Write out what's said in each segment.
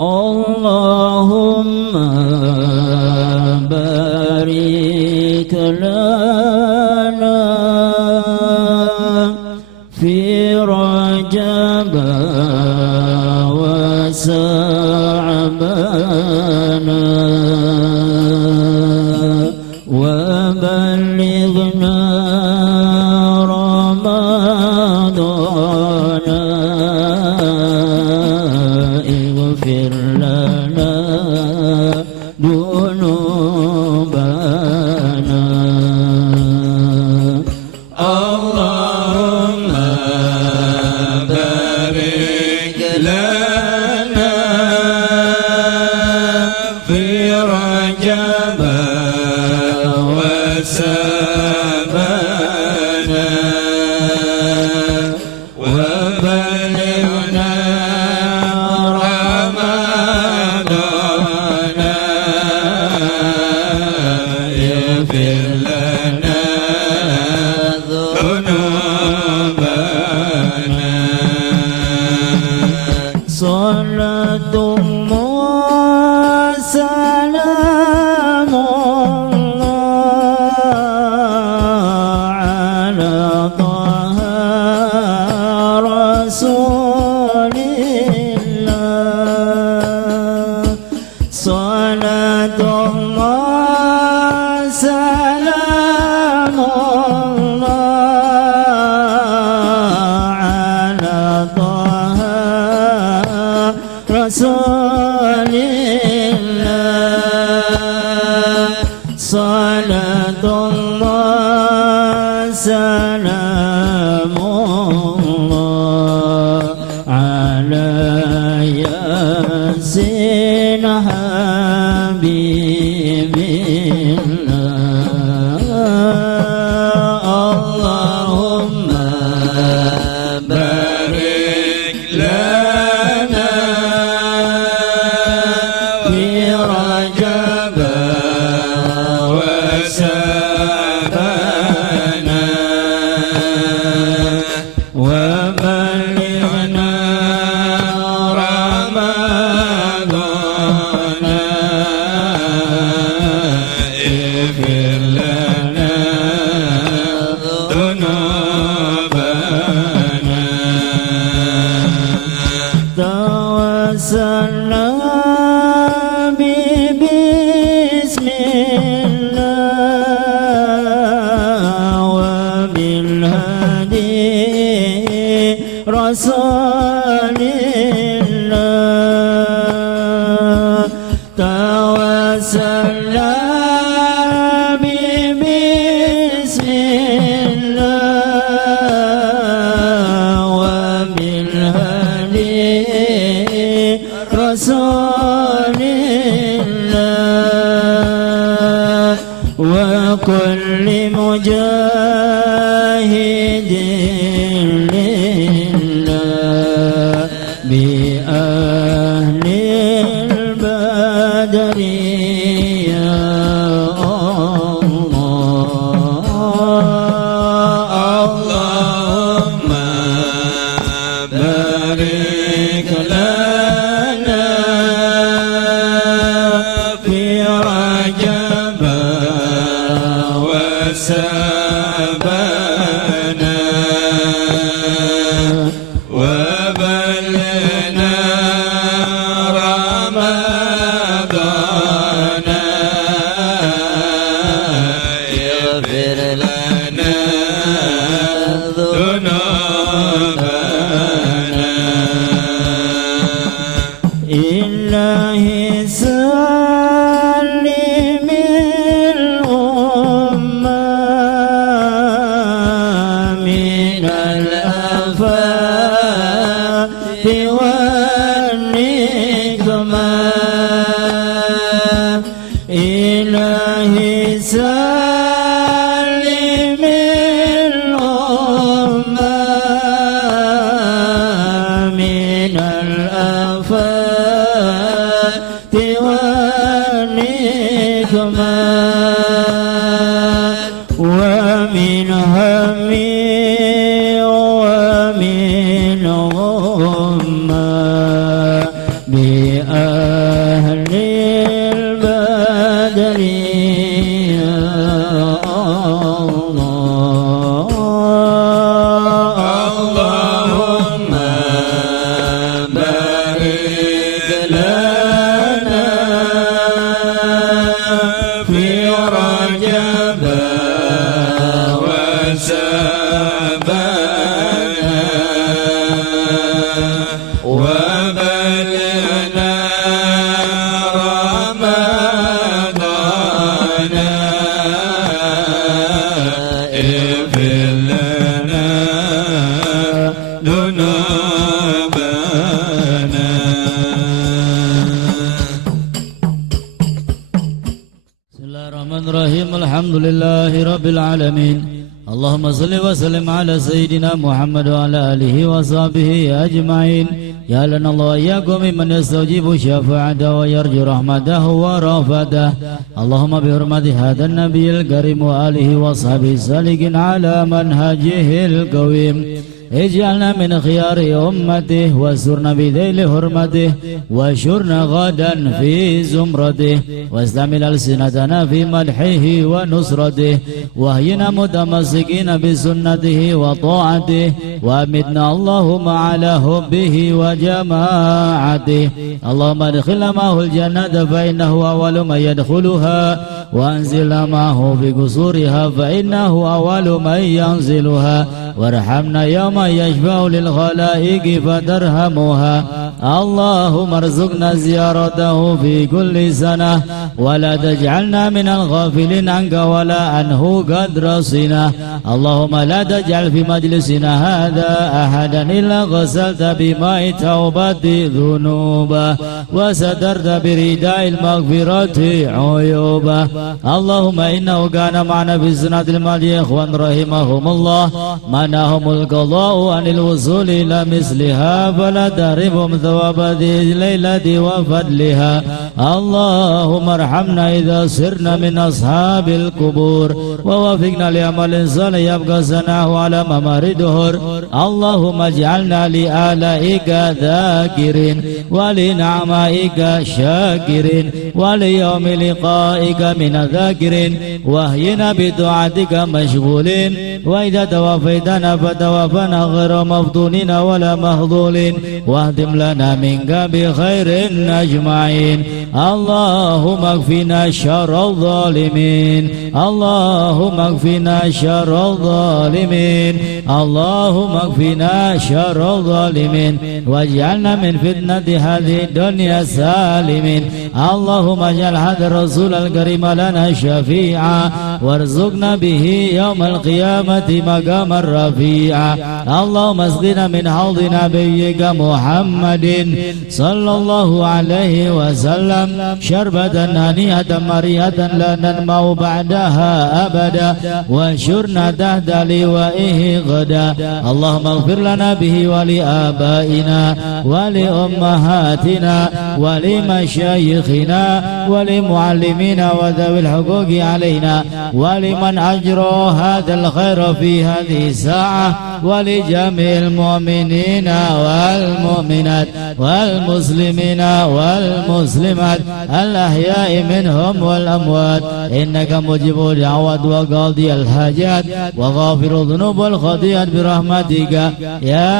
اللهم بارك لنا في رجب وشعبان وبلغنا رمضان اغفر لنا ذنوبنا اللهم بارك لنا في رجب وشعبان وبلغنا رمضان اغفر لنا ذنوبنا صلاة وسلام على طه رسول الله صلاة الله سلام الله على طه رسول الله صلاة الله سلام الله على ياسين حبيب الله اللهم بارك لنا في رجب وشعبان وبلغنا رمضان اغفر لنا ذنوبنا توسلنا بسم الله وبالهدي رسول الله توسلنا بسم الله وبالهدي رسول الله وكل مجاهد لله بأهل البدر يا الله اللهم بارك لنا أهل البدر يا الله اللهم بارك لنا في رجب وشعبان وبلغنا رمضان اغفر لنا ذنوبنا. بسم الله الرحمن الرحيم الحمد لله رب العالمين اللهم صل وسلم على سيدنا محمد وعلى آله وصحبه أجمعين. يا لنا الله إياكم ممن يستجيب شفاعته ويرجو رحمته ورافته. اللهم بحرمة هذا النبي الكريم وآله وصحبه السالكين على منهجه القويم اجعلنا من خيار أمته واسرنا بذيل حرمته واشرنا غدا في زمرته واستعمل ألسنتنا في مدحه ونصرته واهينا متمسكين بسنته وطاعته وامتنا اللهم على حبه وجماعته. اللهم ادخلنا معه الجنة فإنه أول من يدخلها وأنزلنا معه في قصورها فإنه أول من ينزلها وارحمنا يوم يشفع للخلائق فترحمها. اللهم ارزقنا زيارته في كل سنة ولا تجعلنا من الغافلين عنك ولا عنه قد رصنا. اللهم لا تجعل في مجلسنا هذا أحدا إلا غسلت بماء توبة ذنوبه وسترت برداء المغفرة عيوبه. اللهم إنه كان معنا في السنة الماضية إخوان رحمهم الله منعهم القضاء عن الوصول إلى مثلها فلا تحرمهم ثواب هذه الليلة وفضلها. اللهم ارحمنا إذا صرنا من أصحاب القبور ووفقنا لعمل صالح يبقى ثناؤه على ممر الدهر. اللهم اجعلنا لآلائك ذاكرين ولنعمائك شاكرين وليوم لقائك من الذاكرين واهينا بطاعتك مشغولين. وإذا توفيتنا فتوفنا غير مفتونين ولا مخذولين واهدم لنا منك بخير أجمعين. اللهم اكفنا شر الظالمين اللهم اكفنا شر الظالمين اللهم اكفنا شر الظالمين واجعلنا من فتنة هذه الدنيا سالمين. اللهم اجعل هذا الرسول الكريم لنا شفيعا وارزقنا به يوم القيامة مقاما رفيعا. اللهم اسقنا من حوض نبيك محمد صلى الله عليه وسلم شربة هنيئة مريئة لا ننمو بعدها أبدا وانشرنا تحت لوائه غدا. اللهم اغفر لنا به ولآبائنا ولأمهاتنا ولمشايخنا ولمعلمينا وذوي الحقوق علينا ولمن أجرى هذا الخير في هذه الساعة ولجميع المؤمنين والمؤمنات والمسلمين والمسلمات الأحياء منهم والأموات إنك مجيب الدعوات وقاضي الحاجات وغافر الذنوب والخطيئات برحمتك يا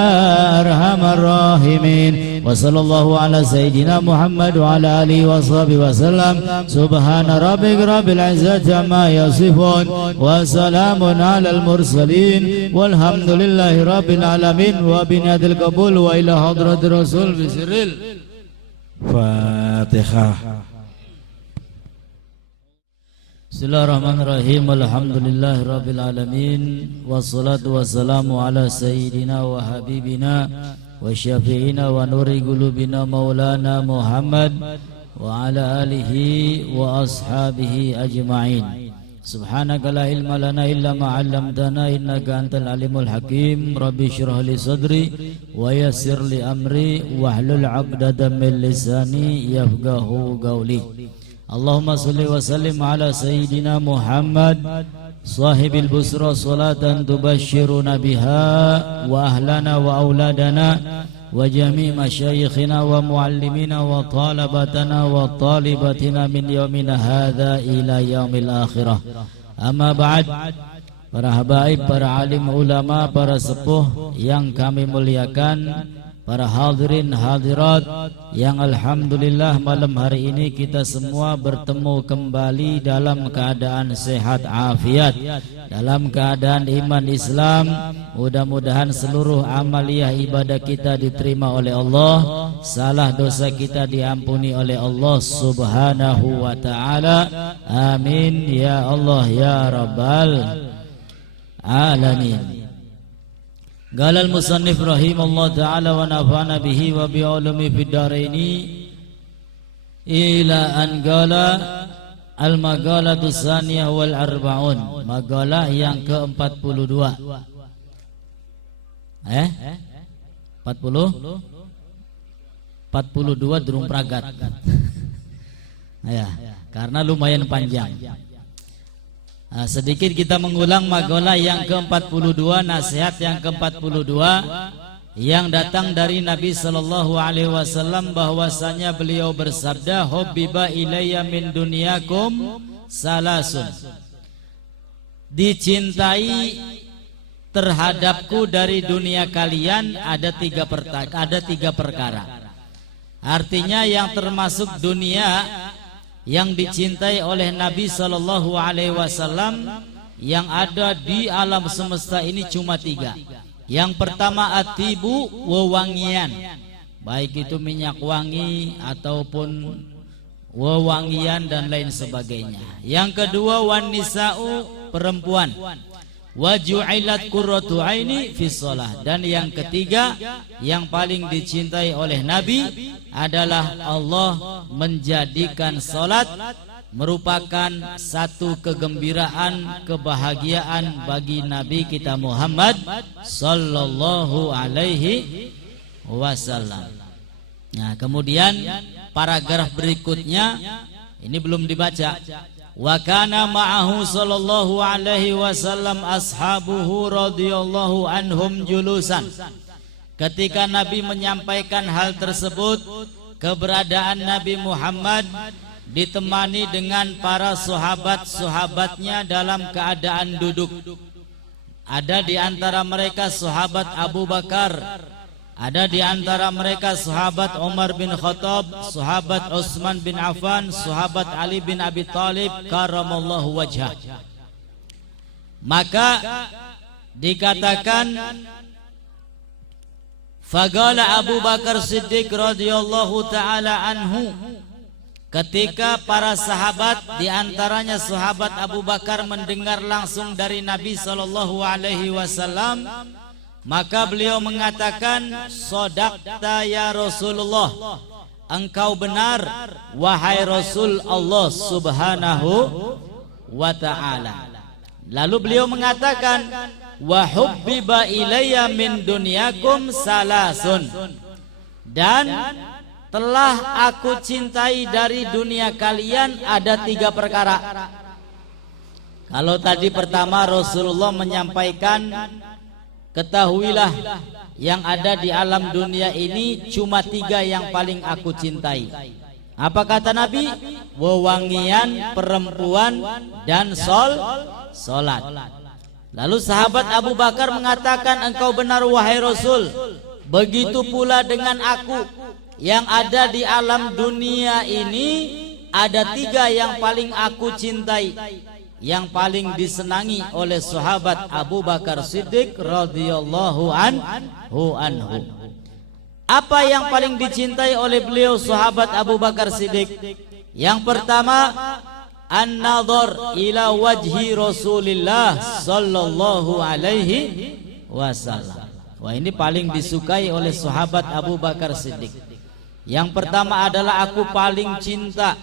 أرحم الراحمين. وصلى الله على سيدنا محمد وعلى آله وصحبه وسلم. سبحان ربك رب العزة عما يصفون وسلام على المرسلين والحمد لله رب العالمين وبنية القبول وإلى حضرة الرسول بسر الفاتحة. Bismillahirrahmanirrahim. Alhamdulillahi rabbil alamin wassalatu wassalamu ala sayyidina wa habibina wa syafi'ina wa nuri qulubina maulana Muhammad wa ala alihi wa ashabihi ajma'in. Subhanaka la ilma lana illa ma 'allamtana innaka antal alimul hakim. Rabbi shrah li sadri wa yassir li amri wahlul 'uqdatam min lisani yafqahu qawli. Allahumma salli wa sallim ala sayyidina Muhammad sahibil busra salatan tubashshiruna biha wa ahlana wa auladana وجميع مشايخنا ومعلمينا وطالباتنا وطالباتنا من يومنا هذا إلى يوم الآخرة. Amma ba'd, para habaib, para alim ulama, para sepuh yang kami muliakan, para hadirin hadirat yang alhamdulillah malam hari ini kita semua bertemu kembali dalam keadaan sehat afiat, dalam keadaan iman Islam. Mudah-mudahan seluruh amaliyah ibadah kita diterima oleh Allah, salah dosa kita diampuni oleh Allah subhanahu wa ta'ala. Amin ya Allah ya Rabbal alamin. Qala al-musannif rahimahullah ta'ala wa nafa'ana bihi wa bi'ulumi fid dharaini ila an qala al-maqalatu tsaniyah wal arba'un, maqalah yang ke-42. 42 durung pragat. Ya, karena lumayan panjang. Sedikit kita mengulang maqalah yang ke-42, nasihat yang ke-42 yang datang dari Nabi sallallahu alaihi wasallam, bahwasanya beliau bersabda, hubbiba ilayya min dunyakum salasun, dicintai terhadapku dari dunia kalian ada tiga perkara. Artinya yang termasuk dunia yang dicintai oleh Nabi sallallahu alaihi wasallam yang ada di alam semesta ini cuma 3. Yang pertama atibu, wewangian, baik itu minyak wangi ataupun wewangian dan lain sebagainya. Yang kedua wanisa'u, perempuan, wa ju'ilat qurratu aini fi shalah, dan yang ketiga yang paling dicintai oleh Nabi adalah Allah menjadikan salat merupakan satu kegembiraan, kebahagiaan bagi Nabi kita Muhammad sallallahu alaihi wasallam. Nah, kemudian paragraf berikutnya ini belum dibaca. Wa kana ma'ahu sallallahu alaihi wasallam ashabuhu radhiyallahu anhum julusan. Ketika Nabi menyampaikan hal tersebut, keberadaan Nabi Muhammad ditemani dengan para sahabat-sahabatnya dalam keadaan duduk. Ada di antara mereka sahabat Abu Bakar, ada di antara mereka sahabat Umar bin Khattab, sahabat Utsman bin Affan, sahabat Ali bin Abi Thalib karamallahu wajhah. Maka dikatakan, faqala Abu Bakar Siddiq radhiyallahu taala anhu, ketika para sahabat di antaranya sahabat Abu Bakar mendengar langsung dari Nabi sallallahu alaihi wasallam, maka beliau mengatakan, shadaqta ya Rasulullah, engkau benar wahai Rasul Allah subhanahu wa ta'ala. Lalu beliau mengatakan, wa hubbiba ilayya min dunyakum salasun, dan telah aku cintai dari dunia kalian ada 3 perkara. Kalau tadi pertama Rasulullah menyampaikan, ketahuilah yang ada di alam dunia ini cuma 3 yang paling aku cintai. Apa kata Nabi? Wewangian, perempuan, dan solat. Lalu sahabat Abu Bakar mengatakan, engkau benar wahai Rasul, begitu pula dengan aku, yang ada di alam dunia ini ada 3 yang paling aku cintai, yang paling disenangi oleh sahabat Abu Bakar Siddiq radhiyallahu anhu. Apa yang paling dicintai oleh beliau sahabat Abu Bakar Siddiq? Yang pertama, an-nadhar ila wajhi Rasulillah sallallahu alaihi wasallam. Wah, ini paling disukai oleh sahabat Abu Bakar Siddiq. Yang pertama adalah aku paling cinta,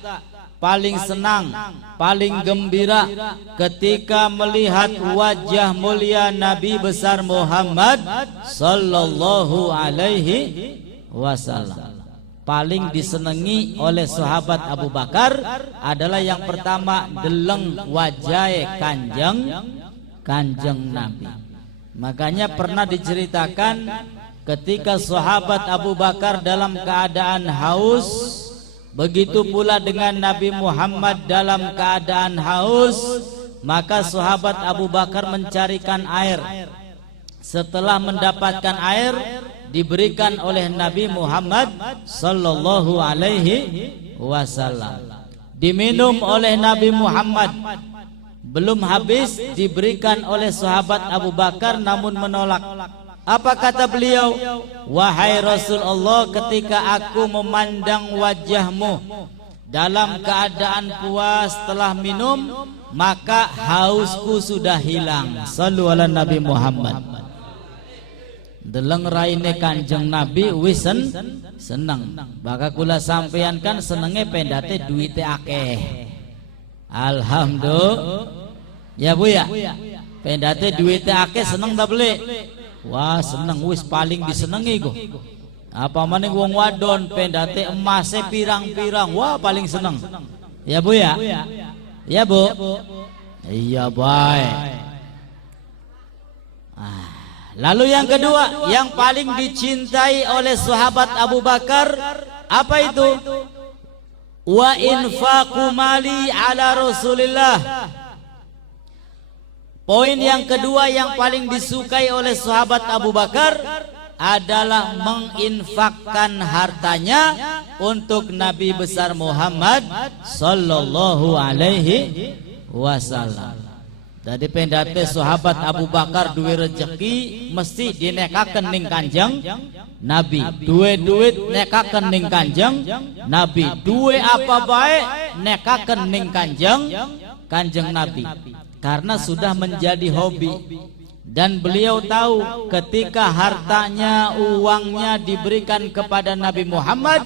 paling senang, paling gembira ketika melihat wajah mulia Nabi besar Muhammad sallallahu alaihi wasallam. Paling disenangi oleh sahabat Abu Bakar adalah yang pertama, deleng wajah kanjeng Nabi. Makanya pernah diceritakan ketika sahabat Abu Bakar dalam keadaan haus, begitu pula dengan Nabi Muhammad dalam keadaan haus, maka sahabat Abu Bakar mencarikan air. Setelah mendapatkan air, diberikan oleh Nabi Muhammad sallallahu alaihi wasallam. Diminum oleh Nabi Muhammad. Belum habis, diberikan oleh sahabat Abu Bakar namun menolak. Apa kata beliau? Wahai Rasulullah, ketika aku memandang wajahmu dalam keadaan puas setelah minum, maka hausku sudah hilang. Sallu ala Nabi Muhammad. Deleng raine Kanjeng Nabi wisen seneng. Baka kula sampeyan kan senenge pendate duite akeh. Alhamdulillah. Ya Bu ya. Pendate duite akeh seneng ta beli? Wah seneng, wis paling disenengi kok. Apa maning wong wadon pendate emase pirang-pirang, wah paling seneng. Ya Bu ya. Ya Bu. Iya baik. Lalu yang kedua, yang paling dicintai oleh sahabat Abu Bakar, apa itu? Wa infaqu mali ala Rasulillah. Poin yang kedua yang paling disukai oleh sahabat Abu Bakar adalah menginfakkan hartanya untuk Nabi besar Muhammad sallallahu alaihi wasallam. Jadi pendate sahabat Abu Bakar duwe rezeki mesti dinekaken ning Kanjeng Nabi. Duwe duit nekaken ning Kanjeng Nabi. Duwe apa bae nekaken ning Kanjeng Nabi. Karena sudah menjadi hobi. Dan beliau tahu ketika hartanya, uangnya diberikan kepada Nabi Muhammad,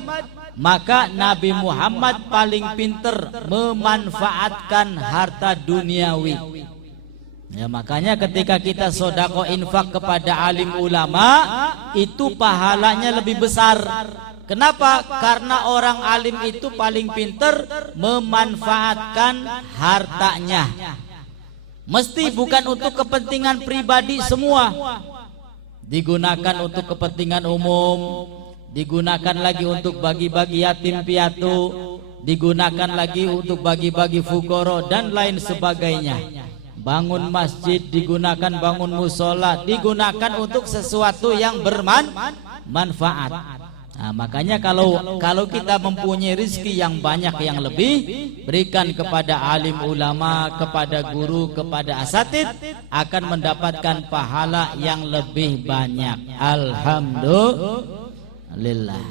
maka Nabi Muhammad paling pinter memanfaatkan harta duniawi. Ya, makanya ketika kita sodako infak kepada alim ulama, itu pahalanya lebih besar. Kenapa? Karena orang alim itu paling pinter memanfaatkan hartanya. Mesti bukan untuk kepentingan pribadi semua, digunakan untuk kepentingan umum, digunakan lagi untuk bagi-bagi yatim piatu, digunakan lagi untuk bagi-bagi fukoro dan lain sebagainya. Bangun masjid digunakan, bangun musola digunakan untuk sesuatu yang bermanfaat. Nah, makanya kalau kita mempunyai rezeki yang banyak yang lebih, berikan kepada alim ulama, kepada guru, kepada asatid, akan mendapatkan pahala yang lebih banyak. Alhamdulillah.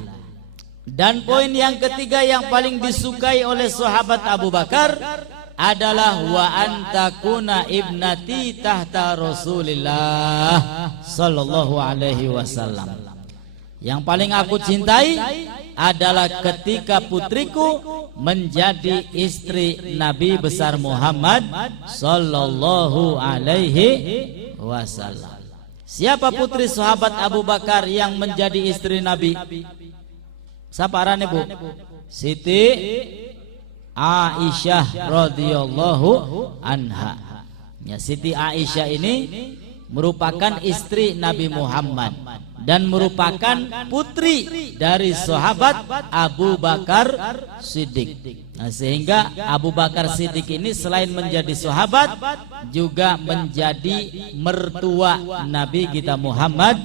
Dan poin yang ketiga yang paling disukai oleh sahabat Abu Bakar adalah wa antakuna ibnati tahta Rasulillah sallallahu alaihi wasallam. Yang paling aku cintai adalah ketika putriku menjadi istri Nabi besar Muhammad sallallahu alaihi wasallam. Siapa putri sahabat Abu Bakar yang menjadi istri Nabi? Siapa arane Bu? Siti Aisyah radhiyallahu anha. Ya, Siti Aisyah ini merupakan istri Nabi Muhammad dan merupakan putri dari sahabat Abu Bakar Siddiq. Nah, sehingga Abu Bakar Siddiq ini selain menjadi sahabat juga menjadi mertua Nabi kita Muhammad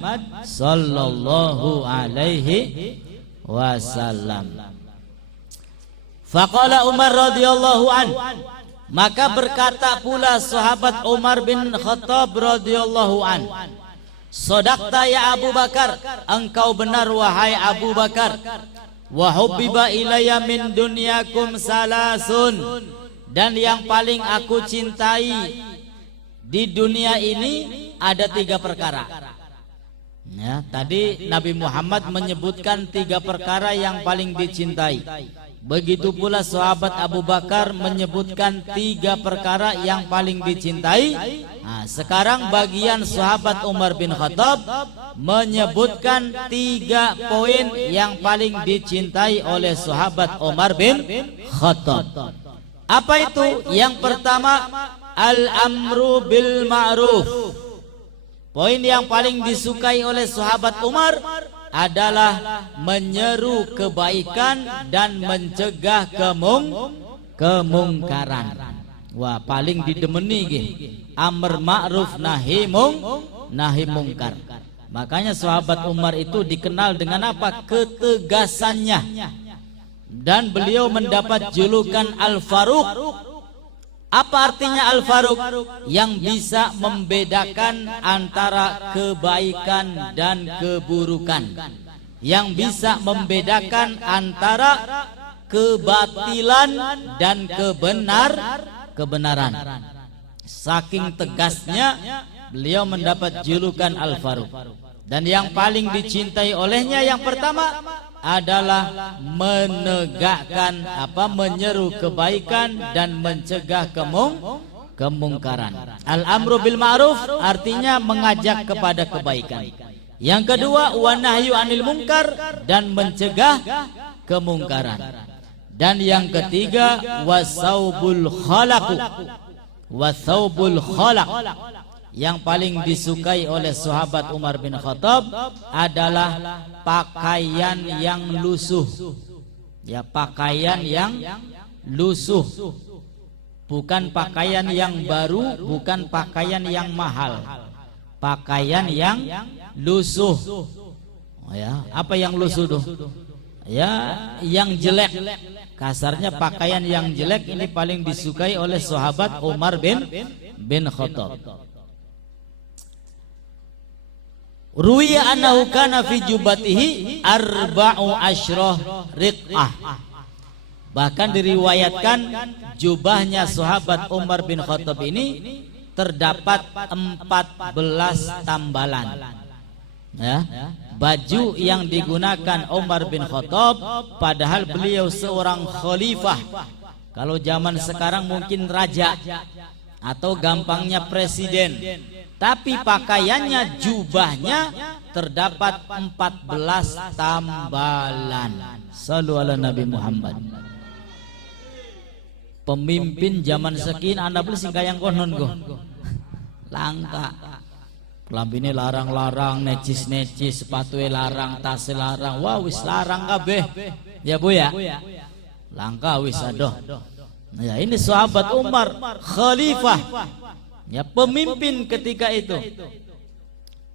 sallallahu alaihi wasallam. Faqala Umar radhiyallahu an, maka berkata pula sahabat Umar bin Khattab radhiyallahu an, Sodakta ya Abu Bakar, engkau benar wahai Abu Bakar. Wa hubbiba ilayya min dunyakum salasun, dan yang paling aku cintai di dunia ini ada 3 perkara. Ya, tadi Nabi Muhammad menyebutkan 3 perkara yang paling dicintai. Begitu pula sahabat Abu Bakar menyebutkan 3 perkara yang paling dicintai. Nah, sekarang bagian sahabat Umar bin Khattab menyebutkan 3 poin yang paling dicintai oleh sahabat Umar bin Khattab. Apa itu? Yang pertama, al-amru bil ma'ruf, Poin yang paling disukai oleh sahabat Umar adalah menyeru kebaikan dan mencegah kemungkaran. Wah, paling didemeni nggih. Amr ma'ruf nahi mungkar. Makanya sahabat Umar itu dikenal dengan apa? Ketegasannya. Dan beliau mendapat julukan Al-Faruq. Apa artinya Al-Faruq? Yang bisa membedakan antara kebaikan dan keburukan, yang bisa membedakan antara kebatilan dan kebenaran. Saking tegasnya beliau mendapat julukan Al-Faruq. Dan yang paling dicintai olehnya yang pertama adalah menegakkan menyeru kebaikan dan mencegah kemungkaran. Al-amru bil ma'ruf artinya mengajak kepada kebaikan. Yang kedua, wa nahyu anil munkar, dan mencegah kemungkaran. Dan yang ketiga, wasaubul khalaq. Yang paling disukai oleh sahabat Umar bin Khattab adalah pakaian yang lusuh. Ya, pakaian yang lusuh. Bukan pakaian yang baru, bukan pakaian yang mahal. Pakaian yang lusuh. Ya, apa yang lusuh tuh? Ya, yang jelek. Kasarnya pakaian yang jelek ini paling disukai oleh sahabat Umar bin Khattab. Ruwiya annahu kana fi jubatihi arba'u asyrah riq'ah. Bahkan diriwayatkan jubahnya sahabat Umar bin Khattab ini terdapat 14 tambalan. Ya, baju yang digunakan Umar bin Khattab padahal beliau seorang khalifah. Kalau zaman sekarang mungkin raja atau gampangnya presiden. Tapi pakaiannya, jubahnya terdapat 14 tambalan. Sallu ala Nabi Muhammad. Pemimpin zaman sekian anda beli sing kayang konon go. Langka. Kelambine larang-larang, necis-necis, sepatue larang, tas larang. Wah, wis larang kabeh. Ya Bu ya. Langka wis adoh. Ya, ini sahabat Umar, khalifah. Ya, pemimpin ketika itu.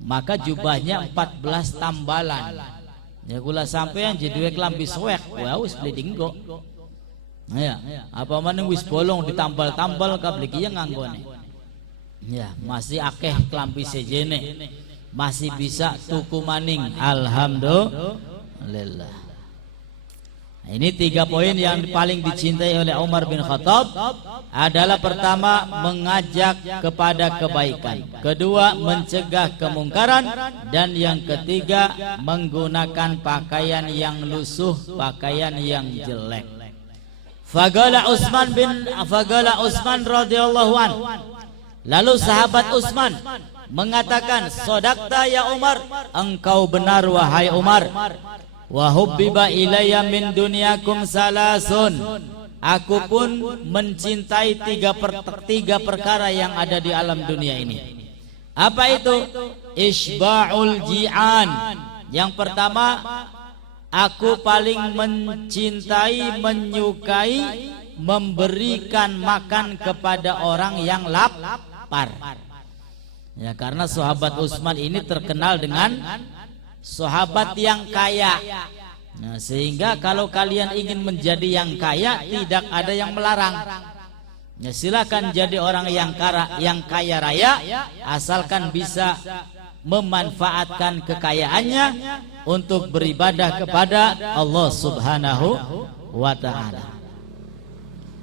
Maka jubahnya 14 tambalan. Ya, gula sampean jadi kelambi suwek. Wah, wis beli dinggo. Ya, apa maneh wis bolong ditambal-tambal kabliki yang nganggone. Ya, masih akeh kelambi sejene. Masih bisa tuku maning. Alhamdulillah. Ini 3 poin yang paling dicintai oleh Umar bin Khattab adalah pertama, mengajak kepada kebaikan. Kedua, mencegah kemungkaran. Dan yang ketiga, menggunakan pakaian yang lusuh, pakaian yang jelek. Fagala Utsman radhiyallahu an. Lalu sahabat Utsman mengatakan, "Shadaqta ya Umar, engkau benar wahai Umar. Wa hubbiba ilayya min dunyakum salasun. Aku pun mencintai tiga perkara yang ada di alam dunia ini. Apa itu? Isba'ul ji'an. Yang pertama, aku paling mencintai, menyukai memberikan makan kepada orang yang lapar. Ya, karena sahabat Utsman ini terkenal dengan sahabat yang kaya. Nah, sehingga kalau kalian ingin menjadi yang kaya, tidak ada yang melarang. Ya, silakan jadi orang yang kaya raya, asalkan bisa memanfaatkan kekayaannya untuk beribadah kepada Allah Subhanahu wa ta'ala.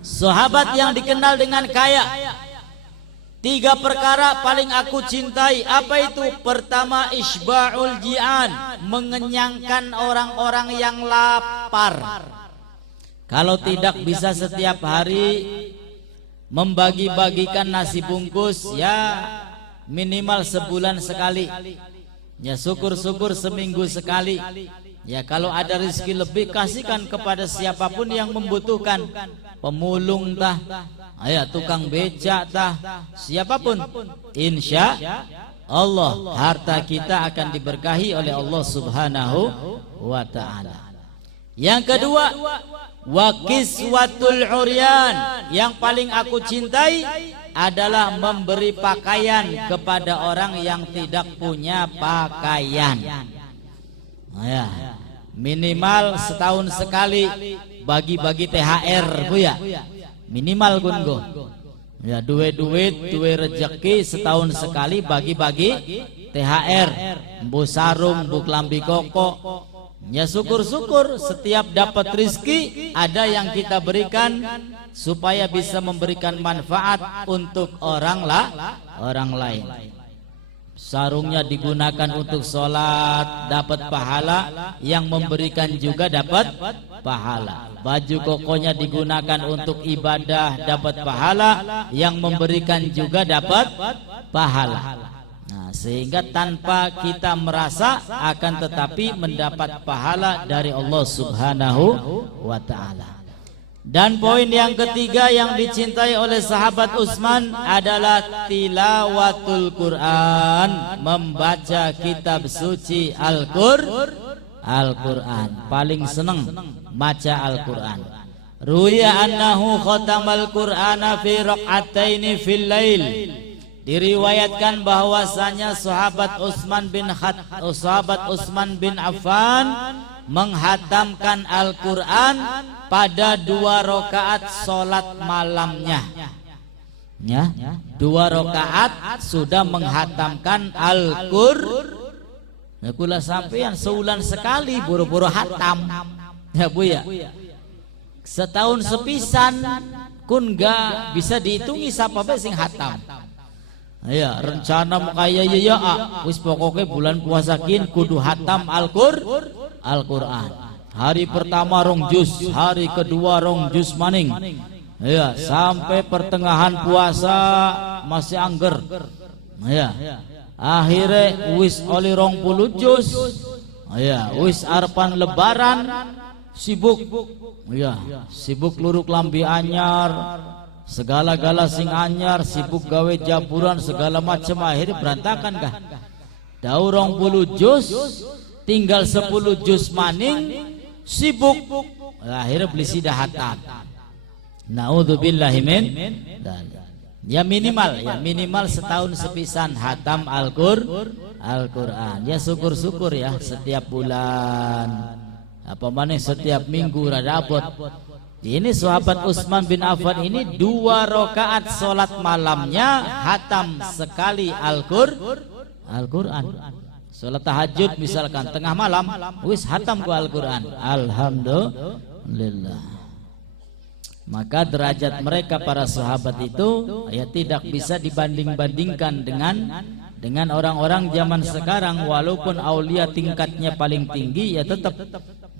Sahabat yang dikenal dengan kaya, 3 perkara paling aku cintai. Apa itu? Pertama, isba'ul ji'an, mengenyangkan orang-orang yang lapar. Kalau tidak bisa setiap hari membagi-bagikan nasi bungkus, ya minimal sebulan sekali. Ya, syukur-syukur seminggu sekali. Ya, kalau ada rezeki lebih, kasihkan kepada siapapun yang membutuhkan. Pemulung tah, tukang becak tah, siapapun. Insya Allah, harta kita akan diberkahi oleh Allah Subhanahu wa ta'ala. Yang kedua, wa kiswatul uryan, yang paling aku cintai adalah memberi pakaian kepada orang yang tidak punya pakaian. Ya, minimal setahun sekali bagi-bagi THR, Bu ya. Minimal gungo. Ya, duwe rezeki setahun sekali bagi-bagi THR, mbu sarung, mbu klambi koko. Ya, syukur-syukur setiap dapat rizki ada yang kita berikan supaya bisa memberikan manfaat untuk orang lain. Sarungnya digunakan untuk sholat, dapat pahala, yang memberikan juga dapat pahala. Baju kokonya digunakan untuk ibadah, dapat pahala, yang memberikan juga dapat pahala. Nah, sehingga tanpa kita merasa akan tetapi mendapat pahala dari Allah Subhanahu wa ta'ala. Dan poin yang ketiga yang dicintai oleh sahabat Utsman adalah tilawatul Quran, membaca kitab suci Al-Quran. Paling senang baca Al-Quran. Ruya annahu khatamal Qur'ana fi raq'ataini fil lail. Diriwayatkan bahwasanya sahabat Utsman bin Affan menghatamkan Al-Quran pada 2 rakaat solat malamnya. Ya, 2 rakaat sudah menghatamkan Al-Quran. Ya, kula sampeyan seulan sekali buru-buru hatam. Ya Bu ya. Setahun sepisan kun gak bisa dihitungi siapa bae sing hatam. Ya, rencana kaya ya wis pokoknya bulan puasa kin kudu hatam Al-Quran. Hari pertama rong juz, hari kedua rong juz maning. Ya, sampai pertengahan puasa masih angger. Ya. Akhirnya wis oli 20 juz. Ya, wis arepan lebaran sibuk. Ya, sibuk luruk lambi anyar, segala-gala sing anyar, sibuk gawe jaburan segala macam, akhirnya berantakan kah? Dau 20 juz, tinggal 10 juz maning, sibuk. Akhirnya beli sidah hatam. Naudzubillahi min dzalik. Ya minimal setahun sepisan hatam Al-Quran. Ya syukur-syukur ya setiap bulan. Apa mana setiap minggu radabot. Ini sahabat Utsman bin Affan ini 2 rakaat solat malamnya hatam sekali Al-Quran. Salat tahajud misalkan tengah malam wis hatam ku Al-Quran. Alhamdulillah. Maka derajat mereka para sahabat itu ya tidak bisa dibanding-bandingkan dengan orang-orang zaman sekarang. Walaupun aulia tingkatnya paling tinggi, ya tetap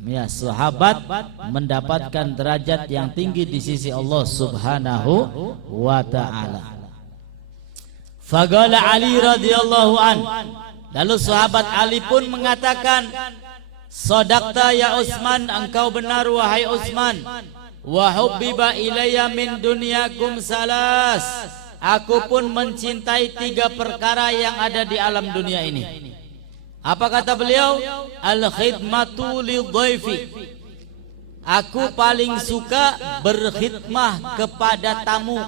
ya sahabat mendapatkan derajat yang tinggi di sisi Allah Subhanahu wa ta'ala. Faqala Ali radhiyallahu an, lalu sahabat Ali pun mengatakan, "Shadaqta ya Utsman, engkau benar wahai Utsman. Wa hubbiba ilayya min dunyakum salas. Aku pun mencintai 3 perkara yang ada di alam dunia ini." Apa kata beliau? Al-khidmatu lidhaifi. Aku paling suka berkhidmah kepada tamu.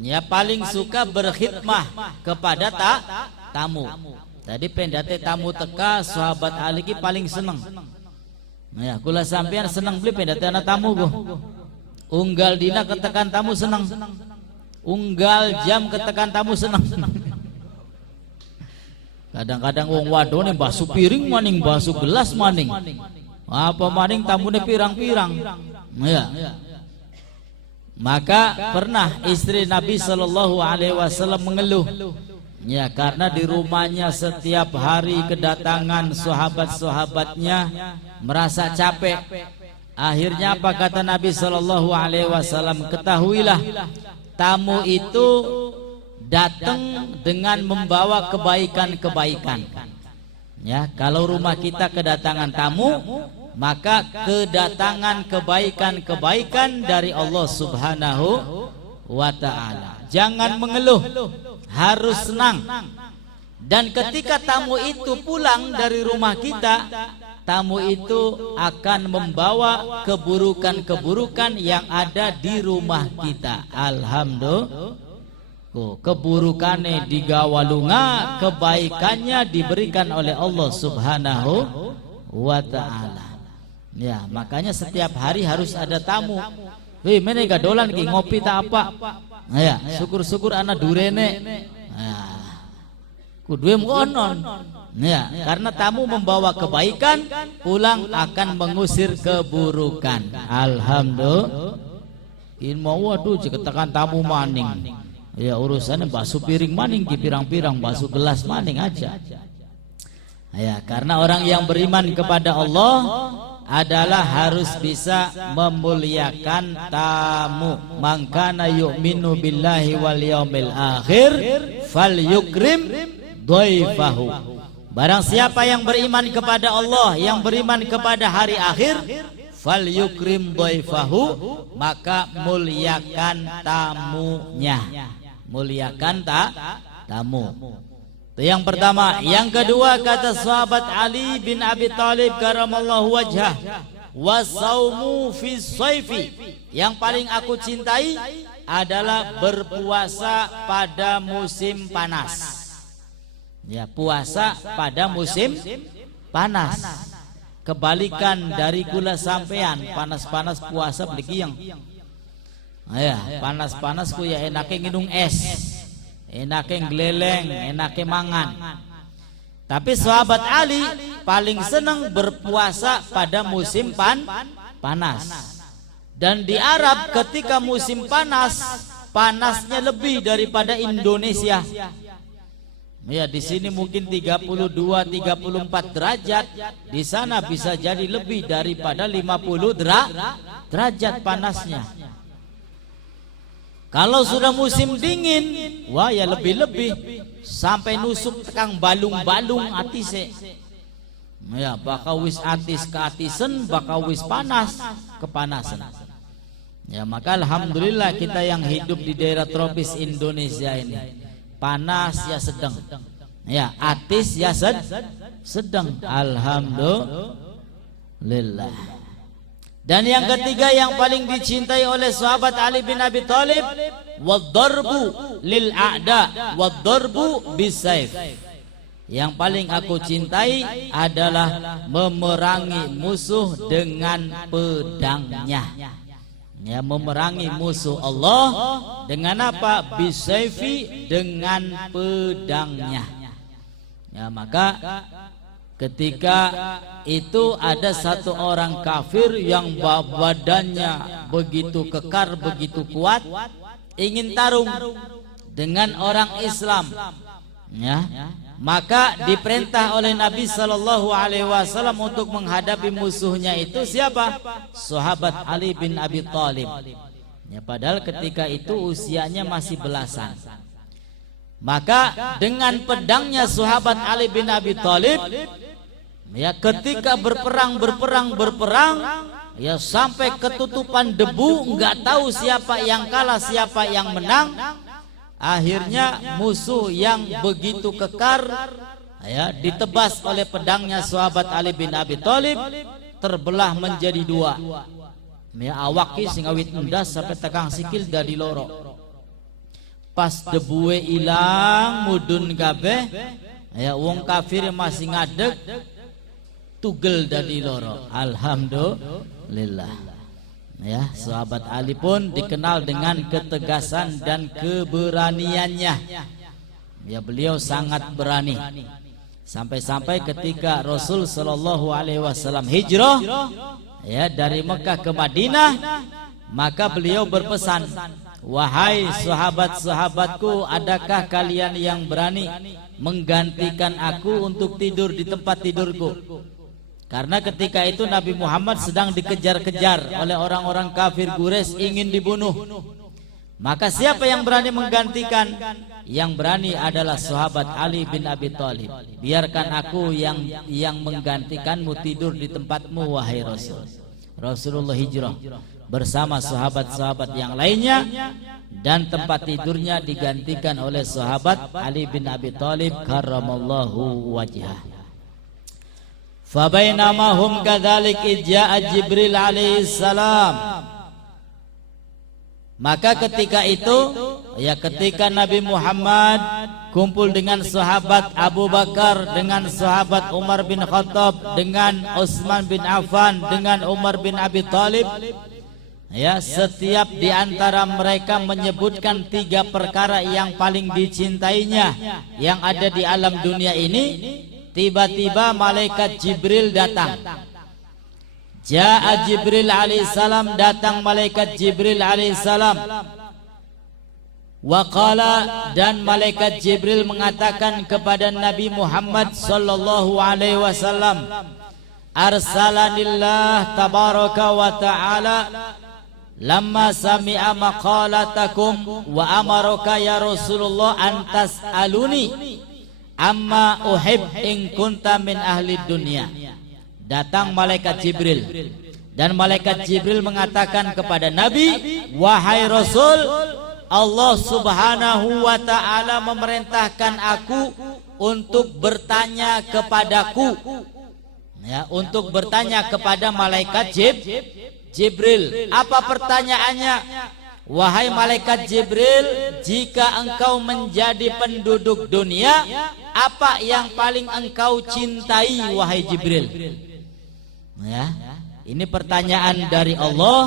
Ya, paling suka berkhidmah kepada tamu. Tadi pendate tamu teka sahabat Ali ki paling seneng. Ya, kula sampean seneng beli pendate anak tamu go. Unggal dina ketekan tamu seneng. Unggal jam ketekan tamu seneng. Kadang-kadang wong wadone basuh piring maning, basuh gelas maning. Apa maning tamune pirang-pirang. Ya. Maka pernah istri Nabi sallallahu alaihi wasallam mengeluh. Ya, karena di rumahnya setiap hari kedatangan sahabat-sahabatnya, merasa capek. Akhirnya apa kata Nabi sallallahu alaihi wasallam? Ketahuilah, tamu itu datang dengan membawa kebaikan-kebaikan. Ya, kalau rumah kita kedatangan tamu, maka kedatangan kebaikan-kebaikan dari Allah Subhanahu wa ta'ala. Jangan mengeluh, harus senang. Dan ketika tamu itu pulang dari rumah kita, tamu itu akan membawa keburukan-keburukan yang ada di rumah kita. Alhamdulillah. Keburukannya digawalunga, kebaikannya diberikan oleh Allah Subhanahu wa ta'ala. Ya, makanya setiap hari harus ada tamu. Wih, mana gadolan ki ngopi tak apa. Ya, syukur-syukur anak durene. Kuduem konon. Ya, karena tamu membawa kebaikan, pulang akan mengusir keburukan. Alhamdulillah. In mau waduh ceketekan tamu maning. Ya urusannya basuh piring maning, ki pirang-pirang basuh gelas maning aja. Ya, karena orang yang beriman kepada Allah adalah harus bisa memuliakan tamu. Mangkana yu'minu billahi wal yaumil akhir falyukrim dhaifahu. Barang siapa yang beriman kepada Allah, yang beriman kepada hari akhir, falyukrim dhaifahu, maka muliakan tamunya. Muliakan tamu. Itu yang pertama. Yang kedua, kata sahabat Ali bin Abi Thalib karamallahu wajhah, wasaumu fi shayfi, yang paling aku cintai adalah berpuasa pada musim panas. Ya, puasa pada musim panas. Kebalikan dari gula sampean, panas-panas puasa beli yang. Ya, panas-panas ku ya enake nginum es, enake ngeleleng, enake mangan. Tapi sahabat Ali paling senang berpuasa pada musim panas. Dan di Arab ketika musim panas, panasnya lebih daripada Indonesia. Ya, di sini mungkin 32, 34 derajat, di sana bisa jadi lebih daripada 50 derajat panasnya. Kalau sudah musim dingin, wah ya lebih-lebih, sampai nusuk tekang balung-balung atise. Ya, bakal wis atis ke atisen, bakal wis panas kepanasan. Ya, maka alhamdulillah kita yang hidup di daerah tropis Indonesia ini, panas ya sedang, ya atis ya sedang. Alhamdulillah. Dan yang ketiga yang paling dicintai oleh sahabat Ali bin Abi Thalib, waddarbu lil a'da waddarbu bisayf. Yang paling aku cintai adalah memerangi musuh dengan pedangnya. Ya, memerangi musuh Allah dengan apa? Bisayfi, dengan pedangnya. Ya, maka ketika itu ada satu orang kafir yang badannya begitu kekar, begitu kuat, ingin tarung dengan orang Islam. Ya, maka diperintah oleh Nabi Sallallahu Alaihi Wasallam untuk menghadapi musuhnya itu siapa? Sahabat Ali bin Abi Thalib. Ya, padahal ketika itu usianya masih belasan. Maka dengan pedangnya sahabat Ali bin Abi Thalib, ya ketika berperang, ya sampai ketutupan debu, nggak tahu siapa yang kalah, siapa yang menang. Akhirnya musuh yang begitu kekar, ya ditebas oleh pedangnya sahabat Ali bin Abi Thalib, terbelah menjadi dua. Ya, awaki singawit endas sampai tegang sikil dari loro. Pas debuwe ilang mudun kabeh, ya wong kafir masih ngadeg, tugel dari loro. Alhamdulillah. Ya, sahabat Ali pun dikenal dengan ketegasan dan keberaniannya. Ya, beliau sangat berani. Sampai-sampai ketika Rasul Shallallahu Alaihi Wasallam hijrah, ya dari Mekah ke Madinah, maka beliau berpesan, wahai sahabat-sahabatku, adakah kalian yang berani menggantikan aku untuk tidur di tempat tidurku? Karena ketika itu Nabi Muhammad sedang dikejar-kejar oleh orang-orang kafir Quraisy, ingin dibunuh. Maka siapa yang berani menggantikan? Yang berani adalah sahabat Ali bin Abi Thalib. Biarkan aku yang menggantikanmu tidur di tempatmu, wahai Rasul. Rasulullah hijrah. bersama sahabat-sahabat yang lainnya, dan tempat tidurnya digantikan oleh sahabat Ali bin Abi Thalib karramallahu wajhah. Fabainama hum kadzalik ijaa Jibril alaihi salam. Maka ketika itu, ya ketika Nabi Muhammad kumpul dengan sahabat Abu Bakar, dengan sahabat Umar bin Khattab, dengan Utsman bin Affan, dengan Umar bin Abi Thalib, ya setiap di antara mereka menyebutkan 3 perkara yang paling dicintainya yang ada di alam dunia ini, tiba-tiba malaikat Jibril datang. Ja'a Jibril alaihissalam, datang malaikat Jibril alaihissalam. Wa qala, dan malaikat Jibril mengatakan kepada Nabi Muhammad sallallahu alaihi wasallam, arsalanillah tabaraka wa ta'ala lamma sami'a maqalatakum wa amaraka ya Rasulullah an tas'aluni amma uhib in kunta min ahli dunya. Datang malaikat Jibril, dan malaikat Jibril mengatakan kepada Nabi, wahai Rasul, Allah subhanahu wa ta'ala memerintahkan aku untuk bertanya kepadaku, ya, untuk bertanya kepada malaikat Jibril. Apa pertanyaannya? Wahai malaikat Jibril, jika engkau menjadi penduduk dunia, apa yang paling engkau cintai wahai Jibril? Ya, ini pertanyaan dari Allah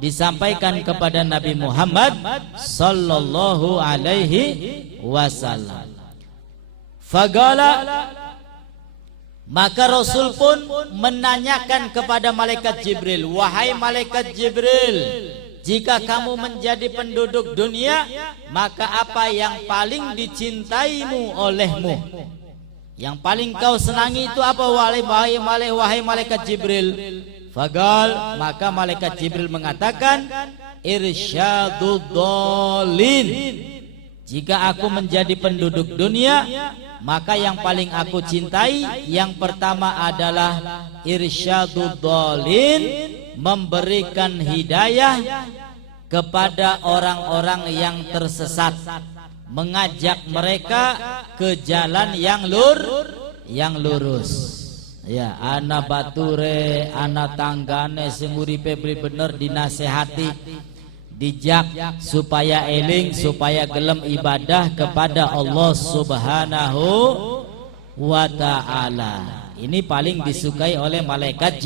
disampaikan kepada Nabi Muhammad sallallahu alaihi wasallam. Fagala, maka Rasul pun menanyakan kepada malaikat Jibril, wahai malaikat Jibril, jika kamu menjadi penduduk dunia, maka apa yang paling dicintaimu olehmu? Yang paling kau senangi itu apa wahai malaikat Jibril? Fagal, maka malaikat Jibril mengatakan, irsyadud dhalin. Jika aku menjadi penduduk dunia, maka yang paling aku cintai yang pertama adalah irsyadud dhalin, memberikan hidayah kepada orang-orang yang tersesat, mengajak mereka ke jalan yang lurus. Ya, ana bature, ana tanggane sing uripe bener dinasehati, dijak supaya eling, supaya gelem ibadah kepada Allah Subhanahu wa ta'ala. Ini paling disukai oleh malaikat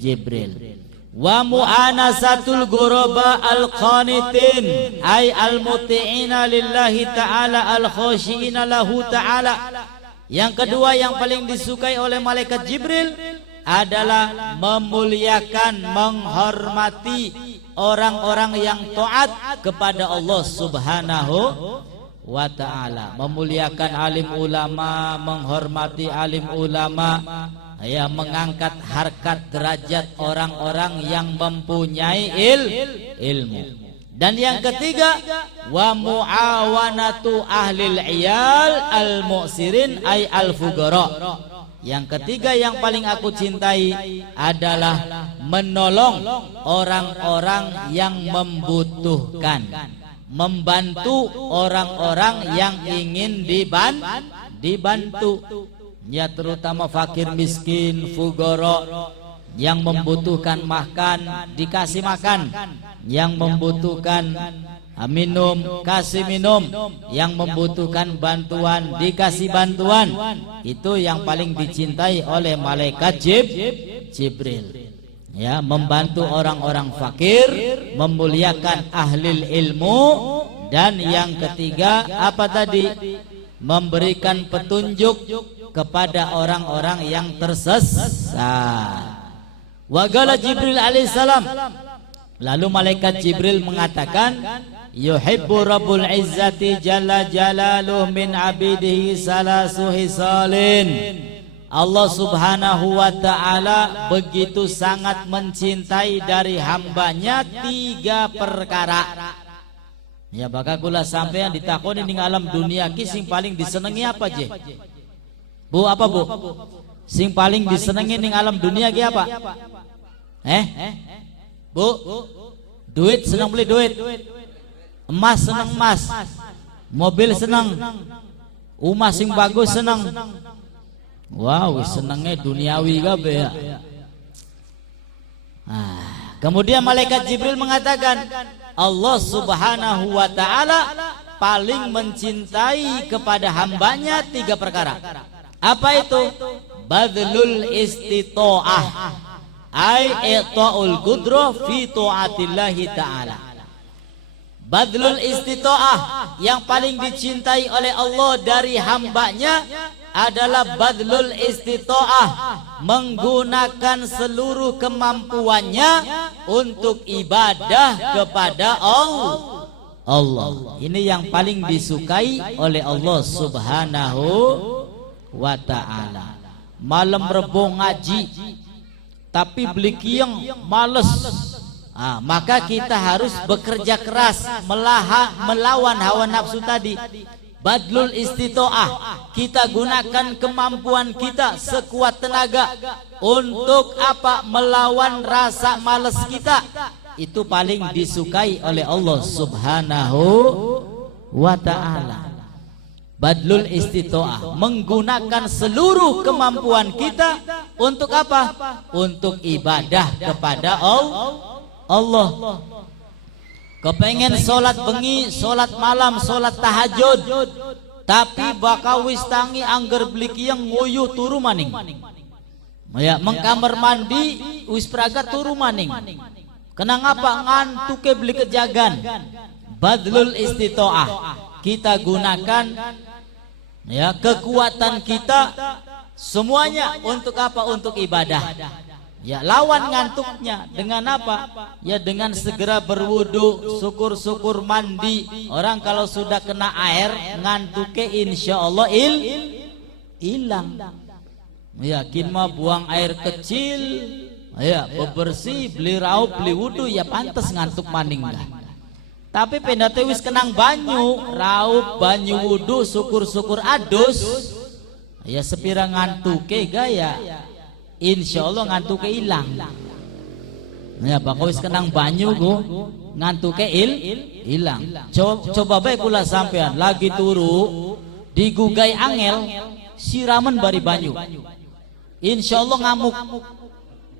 Jibril. Wa mu'anasatul ghuraba al-qanitin ay al-muti'ina lillahi ta'ala al-khashi'ina lahu ta'ala. Yang kedua yang paling disukai oleh malaikat Jibril adalah memuliakan, menghormati orang-orang yang taat kepada Allah Subhanahu wa ta'ala. Memuliakan alim ulama, menghormati alim ulama, ya, mengangkat harkat derajat orang-orang yang mempunyai ilmu. Dan yang ketiga, wa muawanatu ahlil iyal al-mu'sirin ay al-fuqara. Yang ketiga yang paling aku cintai adalah menolong orang-orang yang membutuhkan, membantu orang-orang yang ingin dibantu. Ya, terutama fakir miskin, fugoro, yang membutuhkan makan dikasih makan, yang membutuhkan minum kasih minum, yang membutuhkan bantuan dikasih bantuan. Itu yang paling dicintai oleh malaikat Jibril. Ya, membantu orang-orang fakir, memuliakan ahli ilmu, dan yang ketiga apa tadi? Memberikan petunjuk kepada orang-orang yang tersesat. Wagala Jibril alaihissalam, lalu malaikat Jibril mengatakan, yuhibbu rabbul izzati jalla jalaluh min abidihi salasu hisalin. Allah subhanahu wa ta'ala begitu sangat mencintai dari hambanya 3 perkara. Ya, bakal kula sampean ditakoni ning alam dunia ki sing paling disenengi apa je? Bu, apa bu? Sing paling disenengi ning alam dunia ki apa? Bu, duit senang beli duit, emas senang emas, mobil senang, rumah sing bagus senang. Wow, senangnya duniawi gabe ya. Kemudian malaikat Jibril mengatakan, Allah Subhanahu wa ta'ala paling mencintai kepada hambanya 3 perkara. Apa itu? Badlul istito'ah, ay i'ta'ul qudra fi ta'atillahi ta'ala. Badlul istito'ah, yang paling dicintai oleh Allah dari hambanya adalah badlul istito'ah, menggunakan seluruh kemampuannya untuk ibadah kepada Allah. Ini yang paling disukai oleh Allah Subhanahu wa ta'ala. Malam rebo ngaji tapi beli kiang males, maka kita harus bekerja keras melawan hawa nafsu tadi. Badlul istito'ah, kita gunakan kemampuan kita sekuat tenaga untuk apa? Melawan rasa malas kita. Itu paling disukai oleh Allah Subhanahu wa ta'ala. Badlul istito'ah, menggunakan seluruh kemampuan kita untuk apa? Untuk ibadah kepada Allah. Kepengen sholat bengi, sholat malam, sholat tahajud, tapi bakal wis tangi angger beli kiang nguyuh turu maning. Ya, mengkamar mandi wis praga turu maning. Kenang apa? Ngantuke beli kejagan. Badlul istito'ah, kita gunakan ya kekuatan kita semuanya untuk apa? Untuk ibadah. Ya, lawan ngantuknya dengan apa? Ya, dengan segera berwudu, syukur-syukur mandi. Orang kalau sudah kena air ngantuknya insya Allah hilang. Yakin mah buang air kecil, ya bebersih, beli raup, beli wudu, ya pantas ngantuk maning dah. Tapi pendate wis kenang banyu, raup, banyu wudu, syukur-syukur adus, ya sepira ngantuke gaya. Insya Allah ngantuknya hilang. Ya, bakal wis kenang banyu go ngantuknya hilang. Coba baik kula sampean lagi turu digugai angel siraman bari banyu. Insya Allah ngamuk.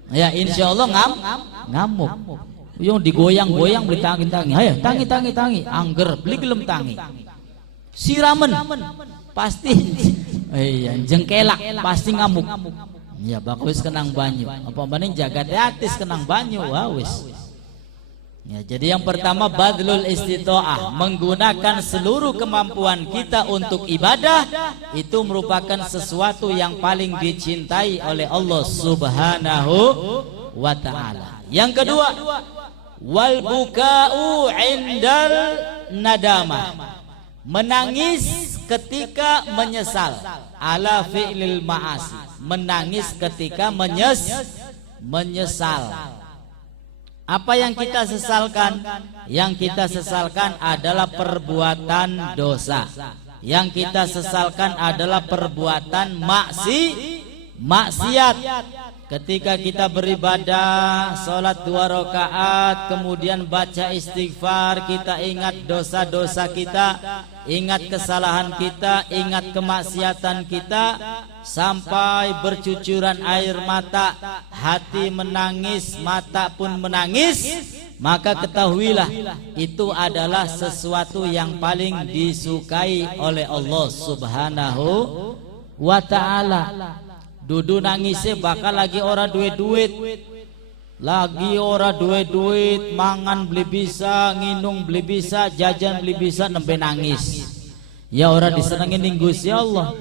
Ya, insya Allah ngamuk. Yang digoyang-goyang beli tangi-tangi. Ayo tangi. Angger beli gelem tangi. Siraman pasti jengkelak pasti ngamuk. Ya, bagus kenang banyu. Apa maning jaga gratis kenang banyu, wis. Ya, jadi yang pertama badlul istito'ah, menggunakan seluruh kemampuan kita untuk ibadah, itu merupakan sesuatu yang paling dicintai oleh Allah Subhanahu wa ta'ala. Yang kedua, wal buka'u indal nadamah, menangis ketika menyesal ala fi'lil ma'asi, menangis ketika menyesal. Apa yang kita sesalkan? Yang kita sesalkan adalah perbuatan dosa. Yang kita sesalkan adalah perbuatan maksiat. Ketika kita beribadah, sholat 2 rakaat, kemudian baca istighfar, kita ingat dosa-dosa kita, ingat kesalahan kita, ingat kemaksiatan kita, sampai bercucuran air mata, hati menangis, mata pun menangis, maka ketahuilah itu adalah sesuatu yang paling disukai oleh Allah Subhanahu wa ta'ala. Dudu nangisnya bakal lagi ora duit, lagi ora duit, mangan beli bisa, nginung beli bisa, jajan beli bisa, nembe nangis. Ya ora disenengin ning Gusti Allah.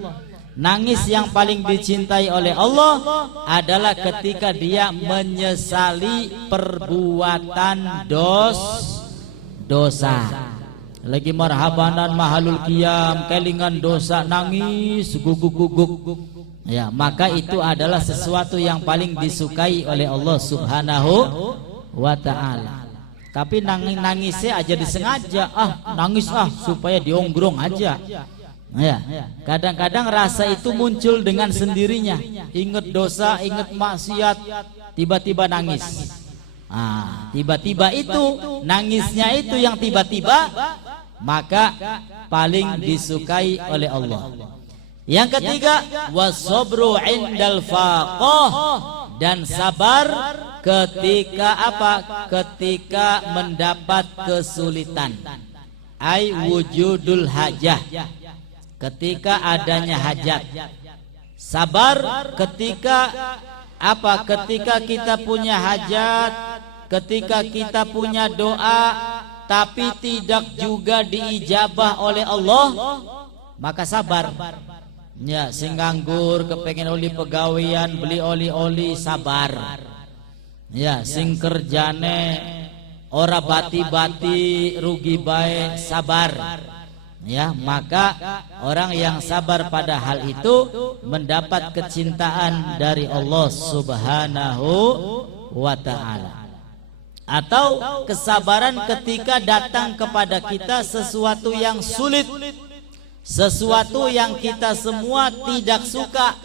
Nangis yang paling dicintai oleh Allah adalah ketika dia menyesali perbuatan dosa. Lagi marhabanan mahalul qiyam, kelingan dosa, nangis guguk. Ya, maka itu adalah sesuatu yang paling disukai oleh Allah Subhanahu wa ta'ala. Tapi nangisnya aja disengaja, nangis supaya dionggrong aja. Ya, kadang-kadang rasa itu muncul dengan sendirinya. Ingat dosa, ingat maksiat, tiba-tiba nangis. Tiba-tiba itu, nangisnya itu yang tiba-tiba, maka paling disukai oleh Allah. Yang ketiga, wasabru indal faqah, dan sabar ketika apa? Ketika mendapat kesulitan. Ai wujudul hajah, ketika adanya hajat. Sabar ketika apa? Ketika kita punya hajat, ketika kita punya doa tapi tidak juga diijabah oleh Allah, maka sabar. Ya, sing nganggur kepengen oli pegawean, beli oli-oli, sabar. Ya, sing kerjane ora bati-bati, rugi bae, sabar. Ya, maka orang yang sabar pada hal itu mendapat kecintaan dari Allah Subhanahu wa ta'ala. Atau kesabaran ketika datang kepada kita sesuatu yang sulit, sesuatu yang kita semua tidak suka,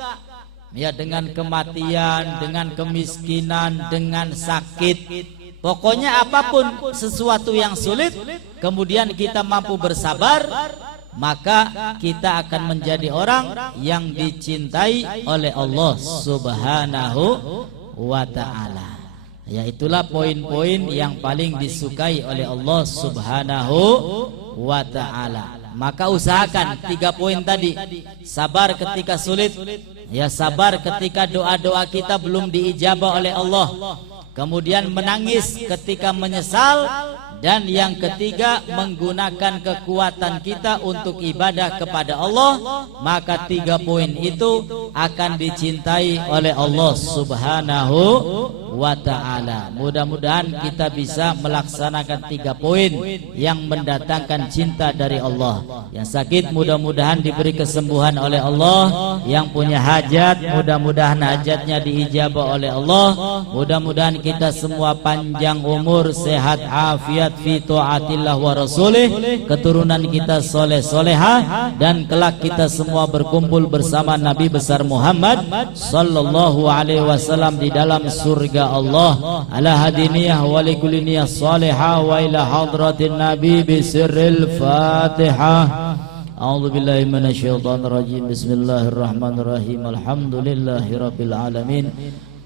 ya, dengan kematian, dengan kemiskinan, dengan sakit, pokoknya apapun sesuatu yang sulit, kemudian kita mampu bersabar, maka kita akan menjadi orang yang dicintai oleh Allah Subhanahu wa ta'ala. Ya, itulah poin-poin yang paling disukai oleh Allah Subhanahu wa ta'ala. Maka usahakan 3 poin tadi. Sabar ketika sulit, ya, sabar ketika doa-doa kita belum diijabah oleh Allah. Kemudian menangis ketika menyesal, dan yang ketiga menggunakan kekuatan kita untuk ibadah kepada Allah. Maka 3 poin itu akan dicintai oleh Allah Subhanahu wa ta'ala. Mudah-mudahan kita bisa melaksanakan 3 poin yang mendatangkan cinta dari Allah. Yang sakit mudah-mudahan diberi kesembuhan oleh Allah. Yang punya hajat mudah-mudahan hajatnya diijabah oleh Allah. Mudah-mudahan kita semua panjang umur, sehat, afiat fi taatillah wa rasulih, keturunan kita soleh solehah, dan kelak kita semua berkumpul bersama Nabi besar Muhammad sallallahu alaihi wasallam di dalam surga Allah. Ala hadiniyah wa likulli niyah salihah wa ila hadratin Nabi bisirril Fatihah. A'udzu billahi minasyaitonir rajim. Bismillahirrahmanirrahim. Alhamdulillahi rabbil alamin.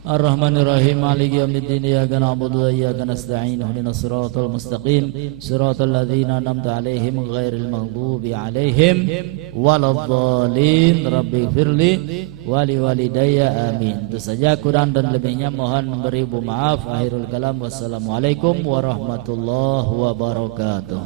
Ar-Rahmanir-Rahim. Maliki yaumiddin. Iyyaka na'budu wa iyyaka nasta'in. Ihdinas siratal mustaqim. Siratal ladzina an'amta 'alaihim ghairil maghdubi 'alaihim waladdallin. Rabbighfirli wa liwalidayya amin. Itu saja, kurang dan lebihnya mohon beribu maaf. Akhirul kalam, wassalamualaikum warahmatullahi wabarakatuh.